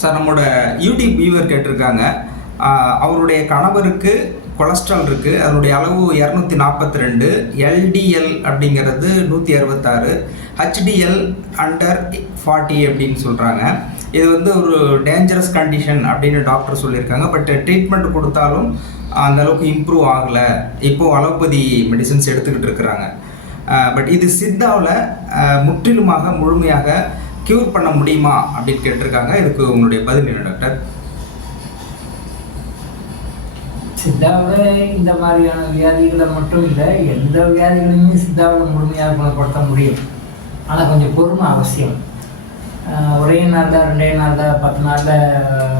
Sir நம்மளோட YouTube viewer கேட்டிருக்காங்க. அவருடைய கணவருக்கு கொலஸ்ட்ரால் இருக்குது அதனுடைய அளவு இரநூத்தி நாற்பத்தி ரெண்டு. எல்டிஎல் அப்படிங்கிறது நூற்றி அறுபத்தாறு. ஹெச்டிஎல் அண்டர் ஃபார்ட்டி அப்படின்னு சொல்கிறாங்க இது வந்து ஒரு டேஞ்சரஸ் கண்டிஷன் அப்படின்னு டாக்டர் சொல்லியிருக்காங்க. பட் ட்ரீட்மெண்ட் கொடுத்தாலும் அந்த அளவுக்கு இம்ப்ரூவ் ஆகலை. இப்போது அலோபதி மெடிசன்ஸ் எடுத்துக்கிட்டு இருக்கிறாங்க. பட் இது சித்தாவில் முற்றிலுமாக முழுமையாக க்யூர் பண்ண முடியுமா அப்படின்னு கேட்டிருக்காங்க. இதுக்கு உங்களுடைய பதில் என்ன டாக்டர்? சித்தாவில் இந்த மாதிரியான வியாதிகளை மட்டும் இல்லை எந்த வியாதிகளையுமே சித்தாவில் முழுமையாக குணப்படுத்த முடியும். ஆனால் கொஞ்சம் பொறுமை அவசியம். ஒரே ஒரே நாளில் ரெண்டே நாளில் பத்து நாளில்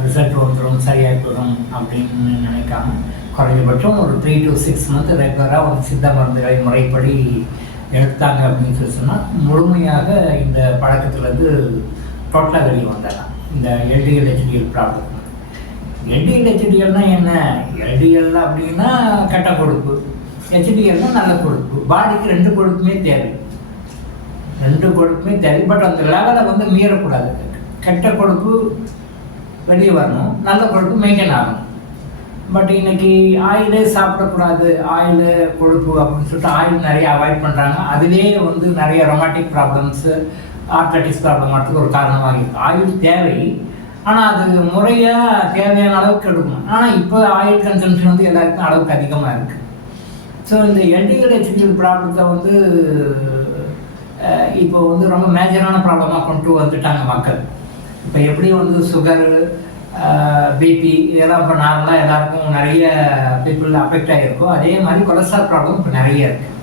ரிசல்ட் வந்துடும் சரியாக போயிடும் அப்படின்னு நினைக்காம குறைஞ்சபட்சம் ஒரு த்ரீ டு சிக்ஸ் மந்த் ரெகுலராக ஒரு சித்த மருந்துகளை முறைப்படி எடுத்தாங்க அப்படின்னு சொல்லி சொன்னால் முழுமையாக இந்த பழக்கத்துலேருந்து டோட்டலாக வெளியே வந்துடலாம். இந்த எல்டிஎல் ஹெச்டிஎல் ப்ராப்ளம் எல்டிஎல் ஹெச்டிஎல்னா என்ன? எல்டிஎல் அப்படின்னா கெட்ட கொழுப்பு. ஹெச்டிஎல்னா நல்ல கொழுப்பு. பாடிக்கு ரெண்டு கொழுப்புமே தேவை. ரெண்டு கொழுப்புமே தேவை. பட் அந்த லெவலை வந்து மீறக்கூடாது. கெட்ட கொழுப்பு வெளியே வரணும். நல்ல கொழுப்பு மெயின்டைன் ஆகணும். பட் இன்னைக்கு ஆயிலே சாப்பிடக்கூடாது ஆயில் கொழுப்பு அப்படின்னு சொல்லிட்டு ஆயில் நிறைய அவாய்ட் பண்ணுறாங்க அதுலேயே வந்து நிறைய ரொமாட்டிக் ப்ராப்ளம்ஸு ஆர்த்தட்டிஸ் ப்ராப்ளம் ஆகிறதுக்கு ஒரு காரணமாக இருக்குது ஆயில் தேவை ஆனால் அது முறையாக தேவையான அளவுக்கு எடுக்கணும். ஆனால் இப்போ ஆயில் கன்சம்ஷன் வந்து எல்லாருக்கும் அளவுக்கு அதிகமாக இருக்குது ஸோ இந்த எல்டிஎல் ப்ராப்ளத்தை வந்து இப்போ வந்து ரொம்ப மேஜரான ப்ராப்ளமாக கொண்டு வந்துட்டாங்க மக்கள். இப்போ எப்படி வந்து சுகரு பிபி இதெல்லாம் இப்போ நார்மலாக எல்லாருக்கும் நிறைய பீப்புள் அஃபெக்ட் ஆகிருக்கும் அதே மாதிரி கொலஸ்ட்ரால் ப்ராப்ளம் இப்போ நிறைய இருக்குது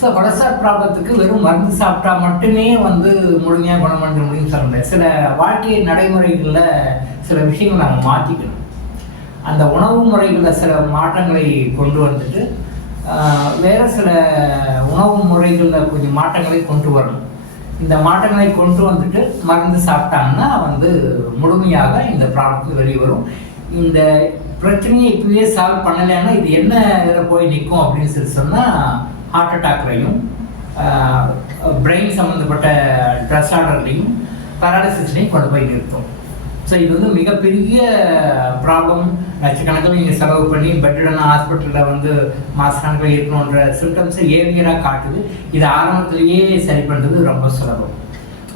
ஸோ கொலஸ்ட்ரால் ப்ராப்ளத்துக்கு வெறும் மருந்து சாப்பிட்டா மட்டுமே வந்து முழுமையாக குணம் பண்ண முடியும்னு சொல்ல முடியாது. சில வாழ்க்கை நடைமுறைகளில் சில விஷயங்கள் நாங்கள் மாற்றிக்கணும் அந்த உணவு முறைகளில் சில மாற்றங்களை கொண்டு வந்துட்டு வேறு சில உணவு முறைகளில் கொஞ்சம் மாற்றங்களை கொண்டு வரணும். இந்த மாற்றங்களை கொண்டு வந்துட்டு மருந்து சாப்பிட்டாங்கன்னா வந்து முழுமையாக இந்த ப்ராடக்ட் வெளியே வரும். இந்த பிரச்சனையை இப்பவே சால்வ் பண்ணலைன்னா இது என்ன இதில் போய் நிற்கும் அப்படின்னு சொல்லி சொன்னால் ஹார்ட் அட்டாக்லையும் பிரெயின் சம்மந்தப்பட்ட ட்ரெஸ் ஆர்டர்லையும் பேராலிசிஸ்லையும் கொண்டு போய் நிறுத்தும். ஸோ இது வந்து மிகப்பெரிய ப்ராப்ளம் லட்சக்கணக்கில் நீங்கள் செலவு பண்ணி பெட்டடான ஹாஸ்பிட்டலில் வந்து மாசக்கணக்கில் இருக்கணுன்ற சிம்டம்ஸை ஏவியராக காட்டுது. இது ஆரம்பத்திலேயே சரி பண்ணுறது ரொம்ப சுலபம்.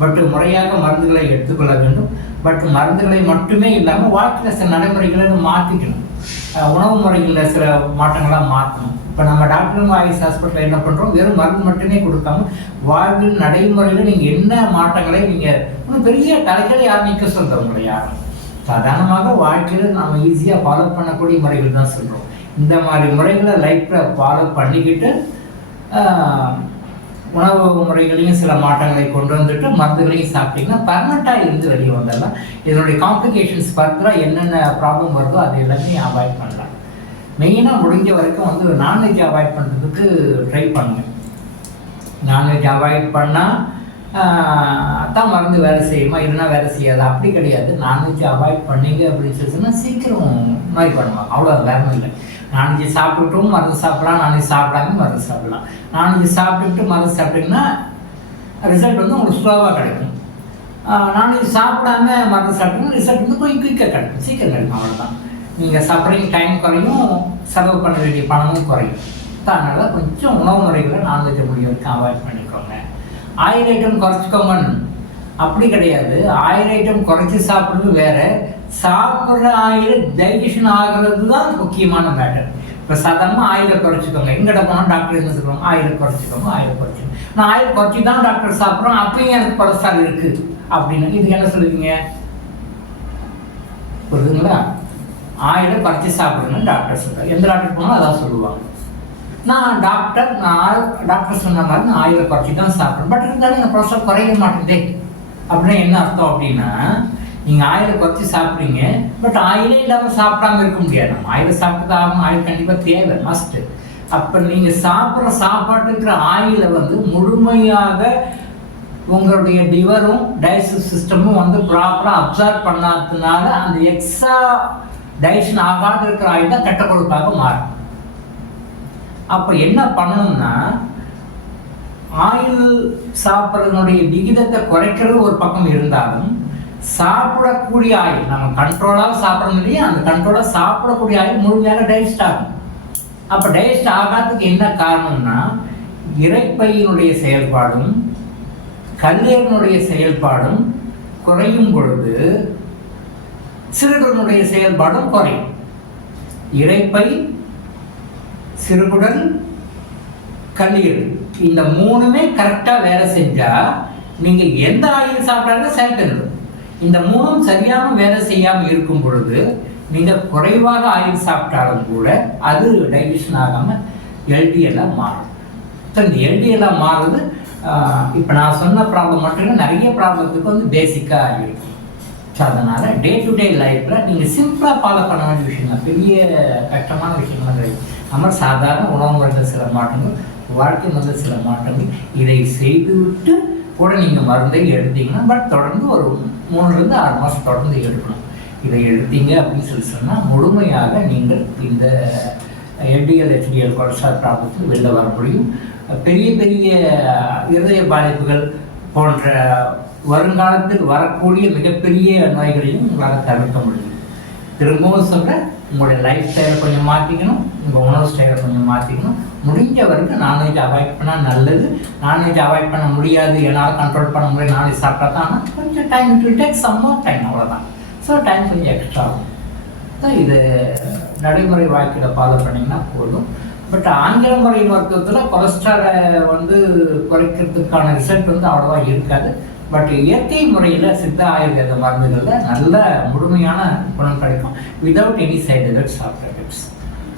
பட் முறையாக மருந்துகளை எடுத்துக்கொள்ள வேண்டும். பட் மருந்துகளை மட்டுமே இல்லாமல் வாழ்க்கையில் சில நடைமுறைகளை மாற்றிக்கணும் உணவு முறைகளில் சில மாற்றங்களாக மாற்றணும் இப்போ நம்ம டாக்டர் ஆயுஷ் ஹாஸ்பிட்டலில் என்ன பண்ணுறோம் வெறும் மருந்து மட்டுமே கொடுக்காம வாழ்வில் நடைமுறையில் நீங்கள் என்ன மாற்றங்களை நீங்கள் ஒன்றும் பெரிய தலைகளை யார் நிற்க சொல்கிறோம் இல்லையா சாதாரணமாக வாழ்க்கையில் நம்ம ஈஸியாக ஃபாலோ பண்ணக்கூடிய முறைகள் தான் சொல்கிறோம் இந்த மாதிரி முறைகளை லைஃப்பில் ஃபாலோ பண்ணிக்கிட்டு உணவு முறைகளையும் சில மாற்றங்களை கொண்டு வந்துட்டு மருந்துகளையும் சாப்பிட்டீங்கன்னா பர்மனெண்ட்டாக இருந்து வெளியே வந்துடலாம் இதனுடைய காம்ப்ளிகேஷன்ஸ் ஃபர்தராக என்னென்ன ப்ராப்ளம் வருதோ அது எல்லாத்தையும் அவாய்ட் பண்ணலாம். மெயினாக முடிஞ்ச வரைக்கும் வந்து நான்வெஜ் அவாய்ட் பண்ணுறதுக்கு ட்ரை பண்ணுங்க. நான்வெஜ் அவாய்ட் பண்ணால் தான் மருந்து வேலை செய்யுமா இல்லைன்னா வேலை செய்யாது? அப்படி கிடையாது. நான்வெஜ் அவாய்ட் பண்ணீங்க அப்படின்னு சொல்லிச்சுன்னா சீக்கிரம் நோய் பண்ணுவாங்க அவ்வளோ வேற இல்லை. நான்வெஜ் சாப்பிட்டுட்டும் மருந்து சாப்பிடலாம். நான்வெஜ் சாப்பிடாம மருந்து சாப்பிடலாம். நான்வெஜ் சாப்பிட்டுட்டு மருந்து சாப்பிட்டீங்கன்னா ரிசல்ட் வந்து உங்களுக்கு ஸ்லோவாக கிடைக்கும். நான்வெஜ் சாப்பிடாம மருந்து சாப்பிட்டீங்கன்னா ரிசல்ட் வந்து கொஞ்சம் குயிக்காக கிடைக்கும். சீக்கிரம் கிடைக்கும். அவ்வளோதான் நீங்கள் சப்பரிங் டைம் குறையும் செலவு பண்ண வேண்டிய பணமும் குறையும். அதனால கொஞ்சம் உணவு முறைகளை நான்வெஜ் முடிய வரைக்கும் அவாய்ட் பண்ணிக்கோங்க. ஆயில் ஐட்டம் குறைச்சிக்கோங்கன்னு அப்படி கிடையாது. ஆயில் ஐட்டம் குறைச்சி சாப்பிட்றது வேற. சாப்பிட்ற ஆயில் டைஜஷன் ஆகிறது தான் முக்கியமான மேட்டர் இப்போ சாதாரணமாக ஆயிலை குறைச்சிக்கோங்க. எங்கிட்ட போனால் டாக்டர் என்ன சொல்லுவாங்க? ஆயிலை குறைச்சிக்கோங்க ஆயில் குறைச்சிக்கோங்க. நான் ஆயில் குறைச்சி தான் டாக்டர் சாப்பிட்றோம். அப்பயும் எனக்கு கொலஸ்ட்ரால் இருக்குது அப்படின்னு இதுக்கு என்ன சொல்லுவீங்க? புரியுதுங்களா? ஆயிலை குறைச்சி சாப்பிடணும்னு டாக்டர் சொல்கிறார் எந்த டாக்டர் போனாலும் அதான் சொல்லுவாங்க. நான் டாக்டர் நான் டாக்டர் சொன்ன மாதிரி நான் ஆயிலை குறைச்சி தான் சாப்பிட்றேன் பட் இருந்தாலும் இந்த ப்ரொசர் குறைய மாட்டேங்குதே. அப்படின்னா என்ன அர்த்தம் அப்படின்னா நீங்கள் ஆயிலை குறைச்சி சாப்பிட்றீங்க பட் ஆயிலே இல்லாமல் சாப்பிடாம இருக்க முடியாது. நம்ம ஆயிலை சாப்பிட்டு ஆகும் ஆயில் கண்டிப்பாக தேவை மஸ்ட்டு அப்போ நீங்கள் சாப்பிட்ற சாப்பாட்டுங்கிற ஆயிலை வந்து முழுமையாக உங்களுடைய லிவரும் டைஜஸ்டிவ் சிஸ்டமும் வந்து ப்ராப்பராக அப்சர்வ் பண்ணாததுனால அந்த எக்ஸ்ட்ரா டைஜஷன் ஆகாத இருக்கிற ஆயில் தான் கெட்ட கொழுப்பாக மாறும். அப்போ என்ன பண்ணணும்னா ஆயில் சாப்பிட்றதுனுடைய விகிதத்தை குறைக்கிறது ஒரு பக்கம் இருந்தாலும் சாப்பிடக்கூடிய ஆயில் நம்ம கண்ட்ரோலாக சாப்பிட இல்லையா? அந்த கண்ட்ரோலாக சாப்பிடக்கூடிய ஆயில் முழுமையாக டைஜஸ்ட் ஆகும். அப்போ டைஜஸ்ட் ஆகாததுக்கு என்ன காரணம்னா இறைப்பையினுடைய செயல்பாடும் கல்லீரனுடைய செயல்பாடும் குறையும் பொழுது சிறுகுடனுடைய செயல்பாடும் குறையும். இழைப்பை சிறுகுடல் கல்லீரல். இந்த மூணுமே கரெக்டாக வேலை செஞ்சால் நீங்கள் எந்த ஆயில் சாப்பிட்டாலும் சரி இந்த மூணும் சரியான வேலை செய்யாமல் இருக்கும் பொழுது நீங்கள் குறைவாக ஆயில் சாப்பிட்டாலும் கூட அது டைஜஷன் ஆகாமல் எல்டிஎல்லாம் மாறும். ஸோ இந்த எல்டிஎல்லாம் மாறுது இப்போ நான் சொன்ன ப்ராப்ளம் மட்டும் இல்லை நிறைய ப்ராப்ளத்துக்கு வந்து பேசிக்காக இருக்கும். ஸோ அதனால் டே டு டே லைஃப்பில் நீங்கள் சிம்பிளாக ஃபாலோ பண்ண வேண்டிய விஷயம் தான் பெரிய கஷ்டமான விஷயம்லாம் கிடையாது. நம்ம சாதாரண உணவு முறையில் சில மாற்றங்கள் வாழ்க்கை முறை சில மாற்றங்கள் இதை செய்துவிட்டு கூட நீங்கள் மருந்தை எடுத்தீங்கன்னா பட் தொடர்ந்து ஒரு மூணுலேருந்து ஆறு மாதம் தொடர்ந்து எடுக்கணும். இதை எடுத்தீங்க அப்படின்னு சொல்லி சொன்னால் முழுமையாக நீங்கள் இந்த எல்டிஎல் ஹெச்டிஎல் கொலஸ்ட்ரால் ப்ராப்ளத்துக்கு வெளில வர முடியும். பெரிய பெரிய இருதய பாதிப்புகள் போன்ற வருங்காலத்தில் வரக்கூடிய மிகப்பெரிய நோய்களையும் உங்களால் தவிர்க்க முடியும் திரும்பவும் சொல்கிறேன் உங்களுடைய லைஃப் ஸ்டைலை கொஞ்சம் மாற்றிக்கணும் உங்கள் உணவு ஸ்டைலை கொஞ்சம் மாற்றிக்கணும் முடிஞ்ச வரைக்கும் நான்வெஜ் அவாய்ட் பண்ணால் நல்லது. நான்வெஜ் அவாய்ட் பண்ண முடியாது என்னால் கண்ட்ரோல் பண்ண முடியாது நான்வெஜ் சாப்பிட்டா தான். ஆனால் கொஞ்சம் டைம் டு டேக் சம்மோ டைம் அவ்வளோதான் ஸோ டைம் கொஞ்சம் எக்ஸ்ட்ரா ஆகும். ஸோ இது நடைமுறை வாழ்க்கையில் ஃபாலோ பண்ணிங்கன்னா போதும். பட் ஆங்கில முறை மருத்துவத்தில் கொலஸ்ட்ராலை வந்து குறைக்கிறதுக்கான ரிசல்ட் வந்து அவ்வளோவா இருக்காது. பட் இயற்கை முறையில் சித்த ஆயுர்வேத மருந்துகளில் நல்ல முழுமையான குணம் கிடைக்கும் without any side effects after effects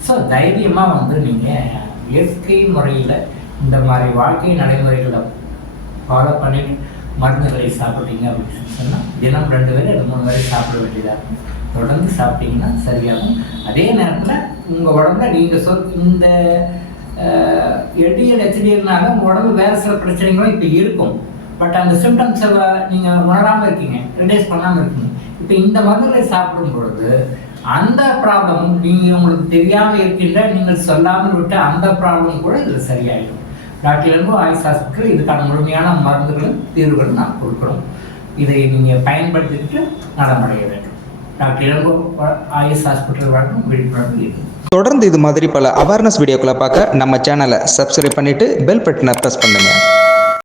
so தைரியமாக வந்து நீங்கள் இயற்கை முறையில் இந்த மாதிரி வாழ்க்கை நடைமுறைகளை ஃபாலோ பண்ணிட்டு மருந்துகளை சாப்பிட்டீங்க அப்படின்னு சொன்னால் தினம் ரெண்டு வேளை ரெண்டு மூணு வரை சாப்பிட வேண்டியதாக இருக்கும். தொடர்ந்து சாப்பிட்டீங்கன்னா சரியாகும். அதே நேரத்தில் உங்கள் உடம்புல நீங்கள் சொல் இந்த எடிஎல் ஹெச்டிஎல்னால உங்கள் உடம்பு வேறு சில பிரச்சனைகளும் இப்போ இருக்கும். பட் அந்த சிம்டம்ஸை நீங்கள் உணராமல் இருக்கீங்க. ரிலைஸ் பண்ணாமல் இருக்கீங்க. இப்போ இந்த மருந்துகளை சாப்பிடும் பொழுது அந்த ப்ராப்ளமும் நீங்கள் உங்களுக்கு தெரியாமல் இருக்கின்ற நீங்கள் சொல்லாமல் விட்ட அந்த ப்ராப்ளம் கூட இதில் சரியாயிடும். டாக்டர் எலும்பு ஆயுஷ் ஹாஸ்பிட்டல் இதுக்கான முழுமையான மருந்துகளும் தீர்வுகளும் நான் கொடுக்குறோம். இதை நீங்கள் பயன்படுத்திக்கிட்டு நலமடைய வேண்டும். டாக்டர் எலும்பு ஆயுஷ் ஹாஸ்பிட்டல் வழங்கும் விழிப்புணர்வு இது தொடர்ந்து இது மாதிரி பல அவேர்னஸ் வீடியோக்களை பார்க்க நம்ம சேனலை சப்ஸ்கிரைப் பண்ணிட்டு பெல் பட்டனை ப்ரெஸ் பண்ணுங்க.